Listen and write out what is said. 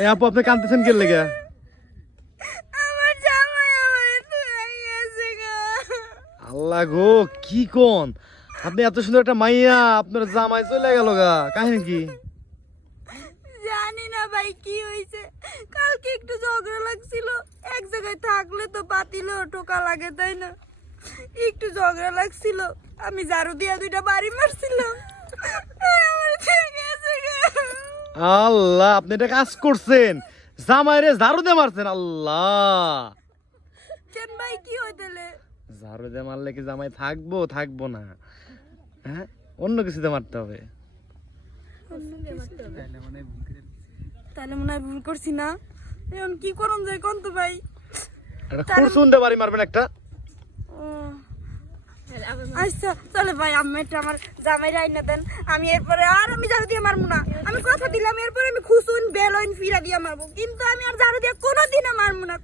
এ আপু আপনি কাঁদতেছেন কে লেগে? আমার জামাই আমারে তুই গেছে গো। আল্লাহ গো, কি কোন আপনি? এত সুন্দর একটা মাইয়া, আপনার জামাই চলে গেল গা, কাহিনী কি? জানি না ভাই কি হয়েছে, কালকে একটু ঝগড়া লাগছিল, এক জায়গায় থাকলে তো পাতিলেও টোকা লাগে তাই না, একটু ঝগড়া লাগছিল, আমি ঝাড়ু দিয়া 2টা বাড়ি মারছিলাম। আমার ছেলে গেছে গো। আল্লাহ, আপনি এটা কাজ করছেন, জামাইরে ঝাড়ু দিয়ে মারছেন? আল্লাহ, কেন ভাই কি হইতেলে? ঝাড়ু দিয়ে মারলে কি জামাই থাকবো? থাকবো না, হ্যাঁ অন্য কিছুতে মারতে হবে। তাহলে মনে হয় ভুল করছি না, এখন কি করুন যায় কোন তো ভাই? একটা খুরসুন দিয়ে বাড়ি মারবেন একটা। আচ্ছা চলে ভাই, আমি একটা আমার জামাই রাইনা দেন, আমি এরপরে আর আমি ঝাড়ু দিয়ে মারবো না, আমি কথা দিলাম এরপরে আমি খুশুন বেলইন ফিরা দিয়ে মারবো, কিন্তু আমি আর ঝাড়ু দিয়ে কোনোদিনও মারবো না,